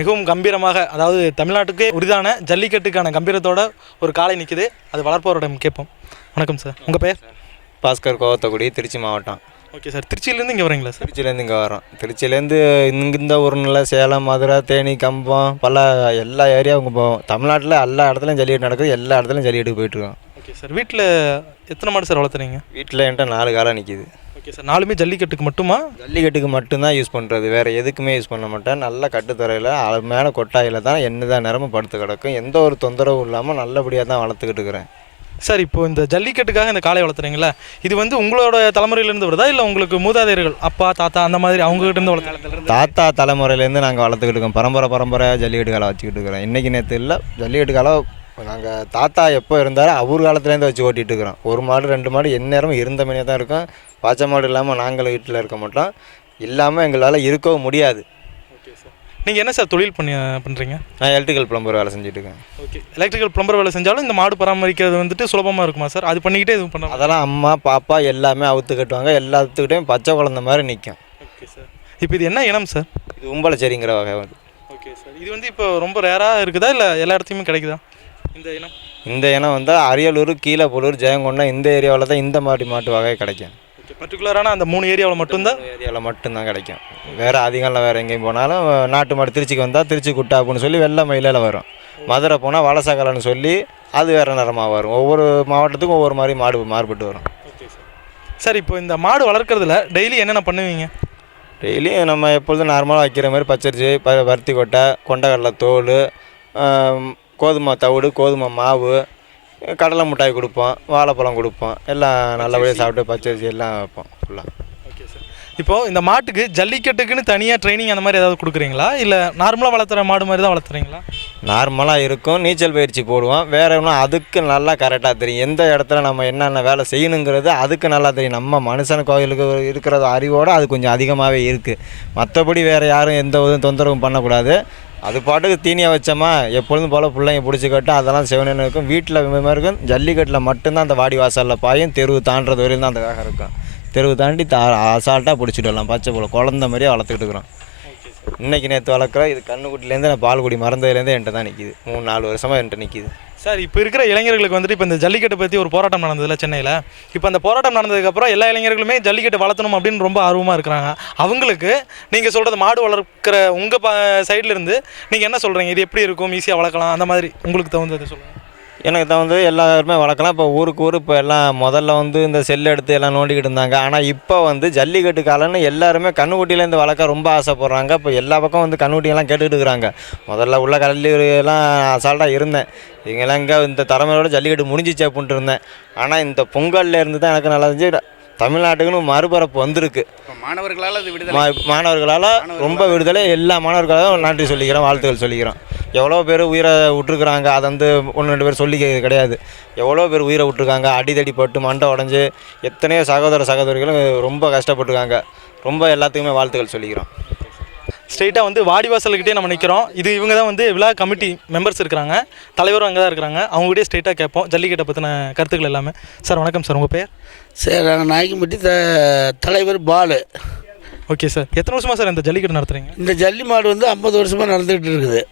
மிகவும் கம்பீரமாக, அதாவது தமிழ்நாட்டுக்கே உரிதான ஜல்லிக்கட்டுக்கான கம்பீரத்தோட ஒரு காளை நிற்குது. அது வளர்ப்பவரிடம் கேட்போம். வணக்கம் சார், உங்கள் பெயர்? பாஸ்கர், கோவத்தக்குடி, திருச்சி மாவட்டம். ஓகே சார், திருச்சியிலேருந்து இங்கே வரீங்களா சார்? திருச்சியிலேருந்து இங்கே வரோம். திருச்சியிலேருந்து இந்த ஊர்னில் சேலம், மதுரை, தேனி, கம்பம், பல எல்லா ஏரியாவுக்கும் போவோம். தமிழ்நாட்டில் எல்லா இடத்துலையும் ஜல்லிக்கட்டு நடக்குது, எல்லா இடத்துலையும் ஜல்லிக்கட்டுக்கு போயிட்டுருக்கோம். ஓகே சார், வீட்டில் எத்தனை மாடு சார் வளர்த்துறீங்க? வீட்டில் என்கிட்ட 4 காலம் நிற்கிது. ஓகே சார், 4மே ஜல்லிக்கட்டுக்கு மட்டுமா? ஜல்லிக்கட்டுக்கு மட்டும்தான் யூஸ் பண்ணுறது, வேறு எதுக்குமே யூஸ் பண்ண மாட்டேன். நல்ல கட்டுத்துறையில் அது மேலே கொட்டாயில் தான் என்னதான் நேரமும் படுத்து கிடக்கும். எந்த ஒரு தொந்தரவும் இல்லாமல் நல்லபடியாக தான் வளர்த்துக்கிட்டு இருக்கிறேன். சார், இப்போ இந்த ஜல்லிக்கட்டுக்காக இந்த காளை வளர்த்துறீங்களா, இது வந்து உங்களோட தலைமுறையிலேருந்து வருதா, இல்லை உங்களுக்கு மூதாதையர்கள் அப்பா தாத்தா அந்த மாதிரி அவங்ககிட்ட வளர்த்து? தாத்தா தலைமுறையிலேருந்து நாங்கள் வளர்த்துக்கிட்டு இருக்கோம். பரம்பரையாக ஜல்லிக்கட்டு காலை வச்சுக்கிட்டு இருக்கிறோம். இன்றைக்கி நேற்று இல்லை, ஜல்லிக்கட்டு காலை நாங்கள் தாத்தா எப்போ இருந்தாரோ அவர் காலத்துலேருந்து வச்சு ஓட்டிகிட்டு இருக்கிறோம். 1 மாடு 2 மாடு எந்நேரமும் இருந்த மணியாக தான் இருக்கும். பச்சை மாடு இல்லாமல் நாங்கள் வீட்டில் இருக்க மாட்டோம். இல்லாமல் எங்களால் இருக்கவும் முடியாது. ஓகே சார், நீங்கள் என்ன சார் தொழில் பண்ணுறீங்க? நான் எலக்ட்ரிக்கல் ப்ளம்பர் வேலை செஞ்சுட்டு இருக்கேன். ஓகே, எலக்ட்ரிக்கல் ப்ளம்பர் வேலை செஞ்சாலும் இந்த மாடு பராமரிக்கிறது வந்துட்டு சுலபமாக இருக்குமா சார்? அது பண்ணிக்கிட்டே இது பண்ணுறோம். அதெல்லாம் அம்மா பாப்பா எல்லாமே அவுத்து கட்டுவாங்க. எல்லாத்துக்கிட்டையும் பச்சை குழந்த மாதிரி நிற்கும். ஓகே சார், இப்போ இது என்ன இனம் சார்? இது உம்பளச்சேரிங்கிற வகை வந்து. ஓகே சார், இது வந்து இப்போ ரொம்ப ரேராக இருக்குதா, இல்லை எல்லா இடத்துலையுமே கிடைக்குதா இந்த இனம் வந்து அரியலூர், கீழப்பலூர், ஜெயங்கொண்டம் இந்த ஏரியாவில் தான் இந்த மாதிரி மாட்டு வகை கிடைக்கும். ஓகே, பர்டிகுலரான அந்த 3 ஏரியாவில் மட்டும்தான்? ஏரியாவில் மட்டும்தான் கிடைக்கும். வேறு அதிகம்லாம் வேறு எங்கேயும் போனாலும் நாட்டு மாடு திருச்சிக்கு வந்தால் திருச்சி குட்டா அப்படின்னு சொல்லி வெள்ளை மயிலில் வரும். மதுரை போனால் வலசகலன்னு சொல்லி அது வேறு நிறமாக வரும். ஒவ்வொரு மாவட்டத்துக்கும் ஒவ்வொரு மாதிரி மாடு மாறுபட்டு வரும். Okay sir. சார், இப்போ இந்த மாடு வளர்க்குறதுல டெய்லி என்னென்ன பண்ணுவீங்க? டெய்லியும் நம்ம எப்பொழுதும் நார்மலாக வைக்கிற மாதிரி பச்சரிசி, பருத்தி கொட்டை, கொண்டக்கடலை தோல், கோதுமை தவிடு, கோதுமை மாவு, கடலை மிட்டாய் கொடுப்போம், வாழைப்பழம் கொடுப்போம். எல்லாம் நல்லபடியாக சாப்பிட்டு பச்சரிசி எல்லாம் வைப்போம் ஃபுல்லாக. ஓகே சார், இப்போது இந்த மாட்டுக்கு ஜல்லிக்கட்டுக்குன்னு தனியாக ட்ரைனிங் அந்த மாதிரி ஏதாவது கொடுக்குறீங்களா, இல்லை நார்மலாக வளர்த்துற மாடு மாதிரி தான் வளர்த்துறீங்களா? நார்மலாக இருக்கும். நீச்சல் பயிற்சி போடுவோம். வேறு ஒன்றும் அதுக்கு நல்லா கரெக்டாக தெரியும். எந்த இடத்துல நம்ம என்னென்ன வேலை செய்யணுங்கிறது அதுக்கு நல்லா தெரியும். நம்ம மனுஷன் கோயிலுக்கு இருக்கிற அறிவோடு அது கொஞ்சம் அதிகமாகவே இருக்குது. மற்றபடி வேறு யாரும் எந்த ஒரு தொந்தரவும் பண்ணக்கூடாது. அது பாட்டுக்கு தீனியாக வச்சோமா எப்பொழுதும் போல் பிள்ளைங்க பிடிச்சிக்கட்டும், அதெல்லாம் செவனு இருக்கும். வீட்டில் மாதிரி இருக்கும். ஜல்லிக்கட்டில் மட்டும்தான் அந்த வாடி வாசலில் பாயும். தெருவு தாண்டது வரையும் தான் அந்த வேகம் இருக்கும். தெருவு தாண்டி அசால்ட்டாக பிடிச்சிட்டு வரலாம். பச்சை போல் குழந்த மாதிரியே வளர்த்துக்கிட்டு இருக்கிறோம். இன்றைக்கி நேற்று வளர்க்குறோம். இது கண்ணுக்குட்டிலேருந்து நான் பால்குடி மறந்ததுலேருந்து என்கிட்ட தான் நிற்கிது. 3-4 வருஷமாக என்கிட்ட நிற்கிது. சார், இப்போ இருக்கிற இளைஞர்களுக்கு வந்துட்டு இப்போ இந்த ஜல்லிக்கட்டை பற்றி ஒரு போராட்டம் நடந்ததில்ல சென்னையில். இப்போ அந்த போராட்டம் நடந்ததுக்கப்புறம் எல்லா இளைஞர்களுமே ஜல்லிக்கட்டு வளர்த்தணும் அப்படின்னு ரொம்ப ஆர்வமாக இருக்கிறாங்க. அவங்களுக்கு நீங்கள் சொல்கிறது மாடு வளர்க்குற உங்கள் சைட்லேருந்து நீங்கள் என்ன சொல்கிறீங்க? இது எப்படி இருக்கும், ஈஸியாக வளர்க்கலாம், அந்த மாதிரி உங்களுக்கு தகுந்தது சொல்லுங்கள். எனக்கு தகுந்த எல்லாருமே வளர்க்கலாம். இப்போ ஊருக்கு ஊர் இப்போ எல்லாம் முதல்ல வந்து இந்த செல் எடுத்து எல்லாம் நோண்டிக்கிட்டு இருந்தாங்க. ஆனால் இப்போ வந்து ஜல்லிக்கட்டு காலன்னு எல்லாருமே கண்ணுக்குட்டியிலேருந்து வளர்க்க ரொம்ப ஆசைப்பட்றாங்க. இப்போ எல்லா பக்கம் வந்து கண்ணுக்குட்டியெல்லாம் கேட்டுக்கிட்டு இருக்கிறாங்க. முதல்ல உள்ள கல்லூரியெல்லாம் அசால்ட்டாக இருந்தேன். இங்கெல்லாம் இங்கே இந்த தலைமுறையோட ஜல்லிக்கட்டு முடிஞ்சிச்சு அப்படின்ட்டு இருந்தேன். ஆனால் இந்த பொங்கல்ல இருந்து தான் எனக்கு நல்லா இருந்துச்சு. தமிழ்நாட்டுக்குன்னு மறுபரப்பு வந்திருக்கு. மாணவர்களால் அது விடுதலை, மாணவர்களால் ரொம்ப விடுதலை. எல்லா மாணவர்களாலும் நன்றி சொல்லிக்கிறோம், வாழ்த்துக்கள் சொல்லிக்கிறோம். எவ்வளோ பேர் உயிரை விட்டுருக்குறாங்க. அதை வந்து 1-2 பேர் சொல்லி கிடையாது. எவ்வளோ பேர் உயிரை விட்டுருக்காங்க. அடிதடி பட்டு மண்டை உடஞ்சி எத்தனையோ சகோதரிகளும் ரொம்ப கஷ்டப்பட்டுருக்காங்க. ரொம்ப எல்லாத்துக்குமே வாழ்த்துக்கள் சொல்லிக்கிறோம். ஸ்ட்ரெயிட்டாக வந்து வாடிவாசல்கிட்டே நம்ம நிற்கிறோம். இவங்க தான் வந்து விழா கமிட்டி மெம்பர்ஸ் இருக்கிறாங்க, தலைவரும் அங்கே தான் இருக்கிறாங்க. அவங்ககிட்டே ஸ்ட்ரெயிட்டாக கேட்போம் ஜல்லிக்கட்டை பற்றின கருத்துக்கள் எல்லாமே. சார் வணக்கம் சார், உங்கள் பேர்? சார், நாங்கள் நாய்க்கும்பட்டி தலைவர் பாலு. ஓகே சார், எத்தனை வருஷமாக சார் இந்த ஜல்லிக்கட்டு நடத்துகிறீங்க? இந்த ஜல்லி மாடு வந்து 50 வருஷமாக நடந்துகிட்டு இருக்குது.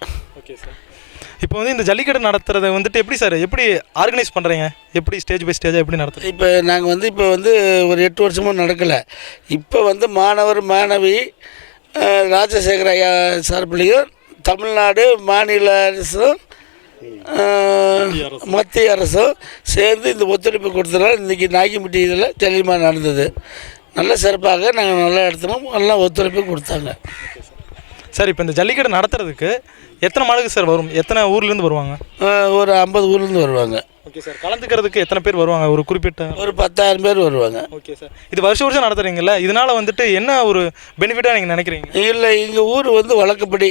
ஓகே சார், இப்போ வந்து இந்த ஜல்லிக்கட்டு நடத்துறது வந்துட்டு எப்படி சார், எப்படி ஆர்கனைஸ் பண்ணுறீங்க, எப்படி ஸ்டேஜ் பை ஸ்டேஜாக எப்படி நடத்துறீங்க? இப்போ நாங்கள் வந்து ஒரு 8 வருஷமாக நடக்கலை. இப்போ வந்து மாணவர் மாணவி ராஜசேகர ஐயா சார்பிலையும் தமிழ்நாடு மாநில அரசும் மத்திய அரசும் சேர்ந்து இந்த ஒத்துழைப்பு கொடுத்தனால இன்றைக்கி நாய்க்கும்பட்டி இதில் ஜல்லிமாடு நடந்தது. நல்ல சிறப்பாக நாங்கள் நல்லா எடுத்தோம், நல்லா ஒத்துழைப்பு கொடுத்தாங்க. சார், இப்போ இந்த ஜல்லிக்கட்டு நடத்துறதுக்கு எத்தனை மாடுக்கு சார் வரும், எத்தனை ஊர்லேருந்து வருவாங்க? ஒரு 50 ஊர்லேருந்து வருவாங்க. ஓகே சார், கலந்துக்கிறதுக்கு எத்தனை பேர் வருவாங்க? ஒரு குறிப்பிட்ட ஒரு 10,000 பேர் வருவாங்க. ஓகே சார், இது வருஷம் நடத்துறீங்கல்ல, இதனால் வந்துட்டு என்ன ஒரு பெனிஃபிட்டாக நீங்கள் நினைக்கிறீங்க? இல்லை, எங்கள் ஊர் வந்து வழக்கப்படி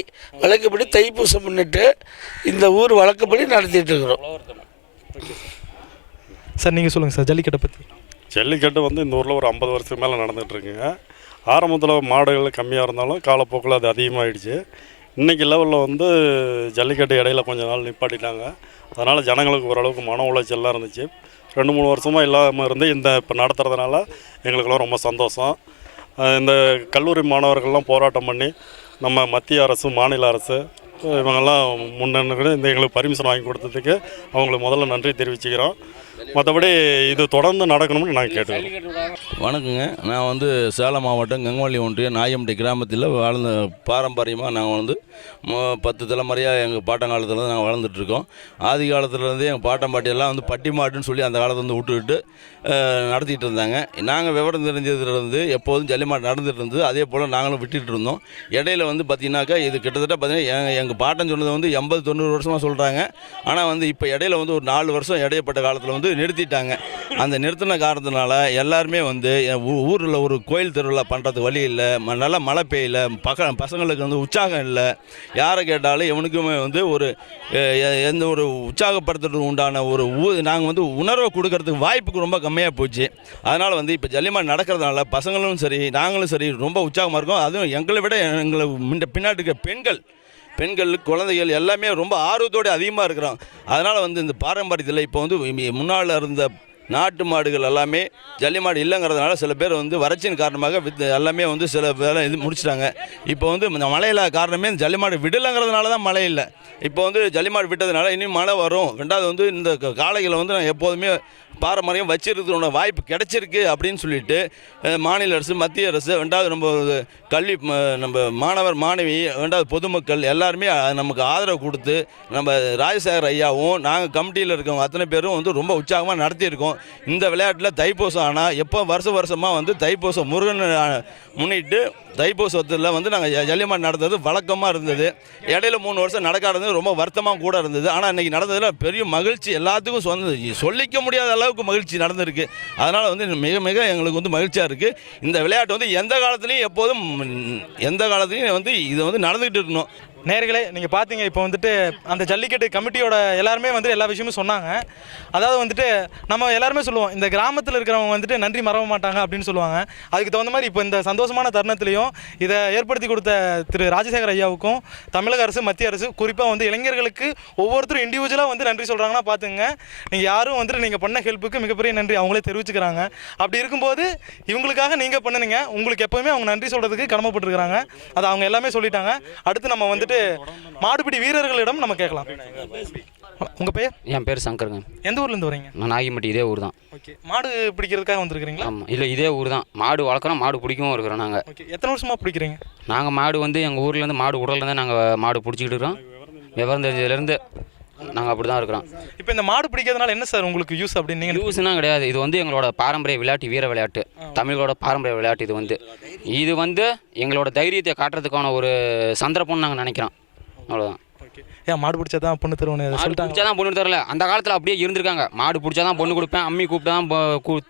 தைப்பூசம் முன்னிட்டு இந்த ஊர் வழக்கப்படி நடத்திட்டு இருக்கிறோம். சார், நீங்கள் சொல்லுங்கள் சார் ஜல்லிக்கட்டை பற்றி. ஜல்லிக்கட்டு வந்து இந்த ஊரில் ஒரு 50 வருஷத்துக்கு மேலே நடந்துகிட்ருக்குங்க. ஆரம்பத்தில் மாடுகள் கம்மியாக இருந்தாலும் காலப்போக்கில் அது அதிகமாகிடுச்சு. இன்றைக்கி லெவலில் வந்து ஜல்லிக்கட்டு இடையில கொஞ்சம் நாள் நிப்பாட்டிட்டாங்க. அதனால் ஜனங்களுக்கு ஓரளவுக்கு மன உளைச்சல்லாம் இருந்துச்சு. 2-3 வருஷமாக இல்லாமல் இருந்து இப்போ நடத்துறதுனால எங்களுக்கெல்லாம் ரொம்ப சந்தோஷம். இந்த கல்லூரி மாணவர்கள்லாம் போராட்டம் பண்ணி நம்ம மத்திய அரசு, மாநில அரசு இவங்கெல்லாம் முன்னே இந்த எங்களுக்கு பர்மிஷன் வாங்கி கொடுத்ததுக்கு அவங்களுக்கு முதல்ல நன்றி தெரிவிச்சுக்கிறோம். மற்றபடி இது தொடர்ந்து நடக்கணும்னு நாங்கள் கேட்டுக்கிறோம். வணக்கங்க. நான் வந்து சேலம் மாவட்டம் கங்கவள்ளி ஒன்றியம் நாயம்பட்டி கிராமத்தில் வாழ்ந்த பாரம்பரியமாக நாங்கள் வந்து 10 தலைமுறையாக எங்கள் பாட்டங்காலத்துலேருந்து நாங்கள் வளர்ந்துட்டுருக்கோம். ஆதி காலத்துலேருந்து எங்கள் பாட்டம் பாட்டியெல்லாம் வந்து பட்டி மாட்டுன்னு சொல்லி அந்த காலத்தை வந்து விட்டுக்கிட்டு நடத்திட்டு இருந்தாங்க. நாங்கள் விவரம் தெரிஞ்சதுலேருந்து எப்போதும் ஜல்லிமாட்டு நடந்துகிட்டு இருந்தது. அதே போல் நாங்களும் விட்டுட்டு இருந்தோம். இடையில வந்து பார்த்திங்கனாக்கா இது கிட்டத்தட்ட பார்த்திங்கன்னா எங்கள் பாட்டன் சொன்னது வந்து 80-90 வருஷமாக சொல்கிறாங்க. ஆனால் வந்து இப்போ இடையில வந்து ஒரு 4 வருஷம் இடையப்பட்ட காலத்தில் வந்து நிறுத்திட்டாங்க. அந்த நிறுத்தின காரணத்தினால எல்லாருமே வந்து ஊரில் ஒரு கோயில் திருவிழா பண்ணுறதுக்கு வழி இல்லை, நல்லா மழை பெய்யல, பசங்களுக்கு வந்து உற்சாகம் இல்லை. யாரை கேட்டாலும் எவனுக்குமே வந்து ஒரு எந்த ஒரு உற்சாகப்படுத்துறதுக்கு உண்டான ஒரு நாங்கள் வந்து உணர்வை கொடுக்கறதுக்கு வாய்ப்புக்கு ரொம்ப கம்மியாக போச்சு. அதனால் வந்து இப்போ ஜல்லிமாட்டு நடக்கிறதுனால பசங்களும் சரி நாங்களும் சரி ரொம்ப உற்சாகமாக இருக்கோம். அதுவும் எங்களை விட எங்களை பின்னாடி இருக்க பெண்கள் குழந்தைகள் எல்லாமே ரொம்ப ஆர்வத்தோடு அதிகமாக இருக்கிறோம். அதனால் வந்து இந்த பாரம்பரியத்தில் இப்போ வந்து முன்னால் இருந்த நாட்டு மாடுகள் எல்லாமே ஜல்லி மாடு இல்லைங்கிறதுனால சில பேர் வந்து வறட்சியின் காரணமாக எல்லாமே வந்து சில வேலை இது முடிச்சிட்டாங்க. இப்போ வந்து இந்த மழையில காரணமே இந்த ஜல்லி மாடு விடலைங்கிறதுனால தான் மழை இல்லை. இப்போ வந்து ஜல்லி மாடு விட்டதுனால இன்னும் மழை வரும். ரெண்டாவது வந்து இந்த காளைகளை வந்து நான் எப்போதுமே பாரம்பரியம் வச்சிருக்கிறோட வாய்ப்பு கிடைச்சிருக்கு அப்படின்னு சொல்லிட்டு மாநில அரசு மத்திய அரசு ரெண்டாவது நம்ம கல்வி நம்ம மாணவர் மாணவி ரெண்டாவது பொதுமக்கள் எல்லாருமே நமக்கு ஆதரவு கொடுத்து நம்ம ராஜசேகர் ஐயாவும் நாங்கள் கமிட்டியில் இருக்கவங்க அத்தனை பேரும் வந்து ரொம்ப உற்சாகமாக நடத்தியிருக்கோம். இந்த விளையாட்டில் தைப்பூசம் ஆனால் எப்போ வருஷமாக வந்து தைப்பூசம் முருகன் முன்னிட்டு தைப்பூசத்தில் வந்து நாங்கள் ஜல்லிமாட்டு நடந்தது வழக்கமாக இருந்தது. இடையில 3 வருஷம் நடக்காதது ரொம்ப வருத்தமாக கூட இருந்தது. ஆனால் இன்றைக்கி நடந்ததில் பெரிய மகிழ்ச்சி, எல்லாத்துக்கும் சொல்லிக்க முடியாத அளவுக்கு மகிழ்ச்சி நடந்திருக்கு. அதனால் வந்து மிக மிக எங்களுக்கு வந்து மகிழ்ச்சியாக இருக்குது. இந்த விளையாட்டு வந்து எந்த காலத்துலேயும் எப்போதும் எந்த காலத்துலேயும் வந்து இது வந்து நடந்துக்கிட்டு இருக்கணும். நேர்களே நீங்கள் பார்த்தீங்க, இப்போ வந்துட்டு அந்த ஜல்லிக்கட்டு கமிட்டியோட எல்லாருமே வந்து எல்லா விஷயமும் சொன்னாங்க. அதாவது வந்துட்டு நம்ம எல்லாருமே சொல்லுவோம், இந்த கிராமத்தில் இருக்கிறவங்க வந்துட்டு நன்றி மறக்க மாட்டாங்க அப்படின்னு சொல்லுவாங்க. அதுக்கு தகுந்த மாதிரி இப்போ இந்த சந்தோஷமான தருணத்துலையும் இதை ஏற்படுத்தி கொடுத்த திரு ராஜசேகர் ஐயாவுக்கும் தமிழக அரசு மத்திய அரசு குறிப்பாக வந்து இளைஞர்களுக்கு ஒவ்வொருத்தரும் இண்டிவிஜுவலாக வந்து நன்றி சொல்கிறாங்கன்னா பார்த்துங்க. நீங்கள் யாரும் வந்துட்டு நீங்கள் பண்ண ஹெல்ப்புக்கு மிகப்பெரிய நன்றி அவங்களே தெரிவிச்சுக்கிறாங்க. அப்படி இருக்கும்போது இவங்களுக்காக நீங்கள் பண்ணுனீங்க, உங்களுக்கு எப்போவுமே அவங்க நன்றி சொல்கிறதுக்கு கடமைப்பட்டுருக்காங்க. அதை அவங்க எல்லாமே சொல்லிட்டாங்க. அடுத்து நம்ம வந்துட்டு மாடுபிடி வீரர்களிடம் நம்ம கேட்கலாம். உங்கள் பேர்? என் பேர் சங்கருங்க. எந்த ஊர்லேருந்து வரீங்க? நான் நாகிம்பட்டி, இதே ஊர் தான். ஓகே. மாடு பிடிக்கிறதுக்காக வந்துருக்கிறீங்களா? ஆமாம். இல்லை, இதே ஊர் தான். மாடு வளர்க்குறோம், மாடு பிடிக்கவும் இருக்கிறோம் நாங்கள். ஓகே. எத்தனை வருஷமாக பிடிக்கிறீங்க? நாங்கள் மாடு வந்து எங்கள் ஊர்லேருந்து மாடு உடலேருந்து நாங்கள் மாடு பிடிச்சிக்கிட்டு இருக்கிறோம். விவரம் தெரிஞ்சதுலேருந்து நாங்கள் அப்படி தான் இருக்கிறோம். இப்போ இந்த மாடு பிடிக்கிறதுனால என்ன சார் உங்களுக்கு யூஸ் அப்படின்னு நீங்கள்? யூஸ்னால் கிடையாது. இது வந்து எங்களோட பாரம்பரிய விளையாட்டு, வீர விளையாட்டு, தமிழோட பாரம்பரிய விளையாட்டு. இது வந்து எங்களோட தைரியத்தை காட்டுறதுக்கான ஒரு சந்தர்ப்பம்னு நாங்கள் நினைக்கிறோம். அவ்வளோதான். ஓகே. ஏன் மாடு பிடிச்சா தான் பொண்ணு தருவோன்னு சொல்லிட்டாங்க? பிடிச்சா தான் பொண்ணு தரல. அந்த காலத்தில் அப்படியே இருந்திருக்காங்க. மாடு பிடிச்சா தான் பொண்ணு கொடுப்பேன், அம்மி கூப்பிட்டு தான்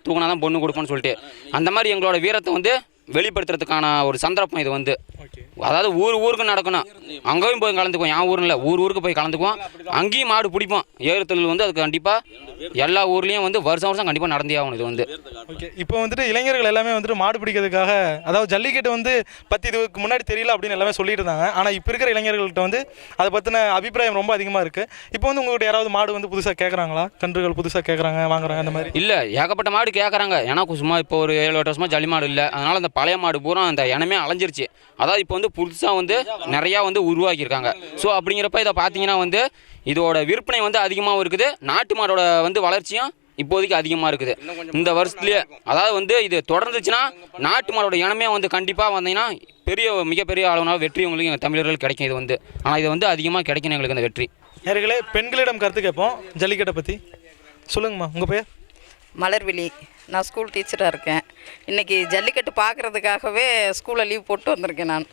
தூக்கினா தான் பொண்ணு கொடுப்பேன்னு சொல்லிட்டு அந்த மாதிரி எங்களோட வீரத்தை வந்து வெளிப்படுத்துறதுக்கான ஒரு சந்தர்ப்பம் இது வந்து. அதாவது ஊருக்கு நடக்கணும். அங்கேயும் போய் கலந்துக்குவோம். என் ஊரில் ஊருக்கு போய் கலந்துக்குவோம். அங்கேயும் மாடு பிடிப்போம். ஏறுதல் வந்து அதுக்கு கண்டிப்பாக எல்லா ஊர்லேயும் வந்து வருஷம் கண்டிப்பாக நடந்தே ஆகணும் இது வந்து. ஓகே. இப்போ வந்துட்டு இளைஞர்கள் எல்லாமே வந்துட்டு மாடு பிடிக்கிறதுக்காக, அதாவது ஜல்லிக்கட்டு வந்து பற்றி இதுக்கு முன்னாடி தெரியல அப்படின்னு எல்லாமே சொல்லிட்டு இருந்தாங்க. ஆனால் இப்போ இருக்கிற இளைஞர்கள்ட்ட வந்து அதை பற்றின அபிப்பிராயம் ரொம்ப அதிகமாக இருக்குது. இப்போ வந்து உங்கள்கிட்ட யாராவது மாடு வந்து புதுசாக கேட்குறாங்களா? கன்றுகள் புதுசாக கேட்குறாங்க, வாங்குறாங்க அந்த மாதிரி? இல்லை, ஏகப்பட்ட மாடு கேட்குறாங்க. ஏன்னா சும்மா இப்போ ஒரு 7-8 வருஷமாக ஜல்லி மாடு இல்லை. அதனால் அந்த பழைய மாடு பூரா அந்த இனமே அலைஞ்சிருச்சு. அதாவது இப்போ வந்து புதுசாக வந்து நிறையா வந்து உருவாக்கியிருக்காங்க. ஸோ அப்படிங்கிறப்ப இதை பார்த்தீங்கன்னா வந்து இதோட விற்பனை வந்து அதிகமாகவும் இருக்குது. நாட்டு மாடோட வந்து வளர்ச்சியும் இப்போதைக்கு அதிகமாக இருக்குது இந்த வருஷத்துலேயே. அதாவது வந்து இது தொடர்ந்துச்சுன்னா நாட்டு மாடோட இனமே வந்து கண்டிப்பாக வந்தீங்கன்னா மிகப்பெரிய அளவுனா வெற்றி உங்களுக்கு எங்கள் தமிழர்கள் கிடைக்கும் இது வந்து. ஆனால் இது வந்து அதிகமாக கிடைக்கணும் எங்களுக்கு அந்த வெற்றி. நேர்களே, பெண்களிடம் கருத்து கேட்போம் ஜல்லிக்கட்டை பற்றி. சொல்லுங்கம்மா, உங்கள் பேர்? மலர்விழி. நான் ஸ்கூல் டீச்சராக இருக்கேன். இன்றைக்கி ஜல்லிக்கட்டு பார்க்குறதுக்காகவே ஸ்கூலில் லீவ் போட்டு வந்திருக்கேன் நான்.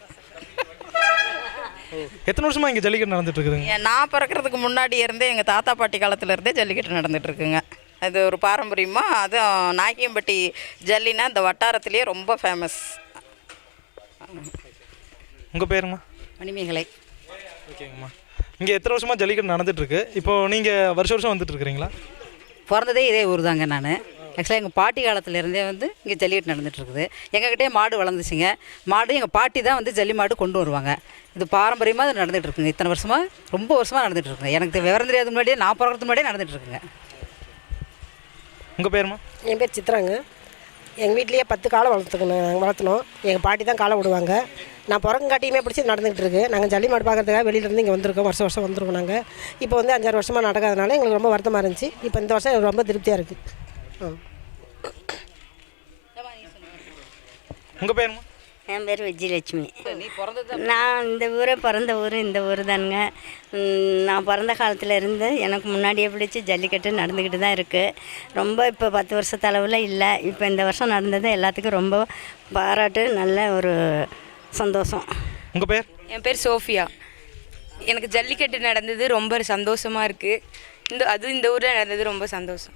எத்தனை வருஷமாக இங்கே ஜல்லிக்கட்டு நடந்துட்டு இருக்குதுங்க? நான் பிறக்கிறதுக்கு முன்னாடி இருந்தே எங்கள் தாத்தா பாட்டி காலத்துலேருந்தே ஜல்லிக்கட்டு நடந்துகிட்ருக்குங்க. அது ஒரு பாரம்பரியமாக. அதுவும் நாகியம்பட்டி ஜல்லினா இந்த வட்டாரத்துலேயே ரொம்ப ஃபேமஸ். உங்கள் பேருங்கம்மா? மணிமேகலை. ஓகேங்கம்மா. இங்கே எத்தனை வருஷமாக ஜல்லிக்கட்டு நடந்துகிட்ருக்கு? இப்போது நீங்கள் வருஷம் வந்துட்டு இருக்கிறீங்களா? பிறந்ததே இதே ஊர் தாங்க. நான் ஆக்சுவலாக எங்கள் பாட்டி காலத்துலேருந்தே வந்து இங்கே ஜல்லிக்கட்டு நடந்துகிட்ருக்குது. எங்ககிட்டே மாடு வளர்ந்துச்சுங்க. மாடு எங்கள் பாட்டி தான் வந்து ஜல்லி மாடு கொண்டு வருவாங்க. இது பாரம்பரியமாக அது நடந்துகிட்ருக்குங்க. இத்தனை வருஷமாக ரொம்ப வருஷமாக நடந்துகிட்ருக்குங்க. எனக்கு விவரம் தெரியாத முன்னாடியே, நான் பிறக்கிறதுக்கு முன்னாடியே நடந்துகிட்ருக்குங்க. உங்கள் பேருமா? என் பேர் சித்ராங்க. எங்கள் வீட்லேயே 10 காளை வளர்த்துனோம். எங்கள் பாட்டி தான் காளை விடுவாங்க. நான் பிறங்காட்டியுமே பிடிச்சி நடந்துகிட்டு இருக்கு. நாங்கள் ஜல்லி மாடு பார்க்கறதுக்காக வெளியிலேருந்து இங்கே வந்திருக்கோம். வருஷம் வருஷம் வந்துருக்கோம். நாங்கள் இப்போ வந்து 5-6 வருஷமாக நடக்காதனால எங்களுக்கு ரொம்ப வருத்தமாக இருந்துச்சு. இப்போ இந்த வருஷம் எனக்கு ரொம்ப திருப்தியாக இருக்குது. உங்கள் பேருமா? என் பேர் விஜயலட்சுமி. நீ பிறந்தது நான் இந்த ஊரை பிறந்த ஊர் இந்த ஊர் தானுங்க. நான் பிறந்த காலத்தில் இருந்து எனக்கு முன்னாடியே பிடிச்சி ஜல்லிக்கட்டு நடந்துக்கிட்டு தான் இருக்குது. ரொம்ப இப்போ 10 வருஷத்து அளவில் இல்லை. இப்போ இந்த வருஷம் நடந்தது எல்லாத்துக்கும் ரொம்ப பாராட்டு, நல்ல ஒரு சந்தோஷம். உங்கள் பேர்? என் பேர் சோஃபியா. எனக்கு ஜல்லிக்கட்டு நடந்தது ரொம்ப சந்தோஷமாக இருக்குது. இந்த ஊரில் நடந்தது ரொம்ப சந்தோஷம்.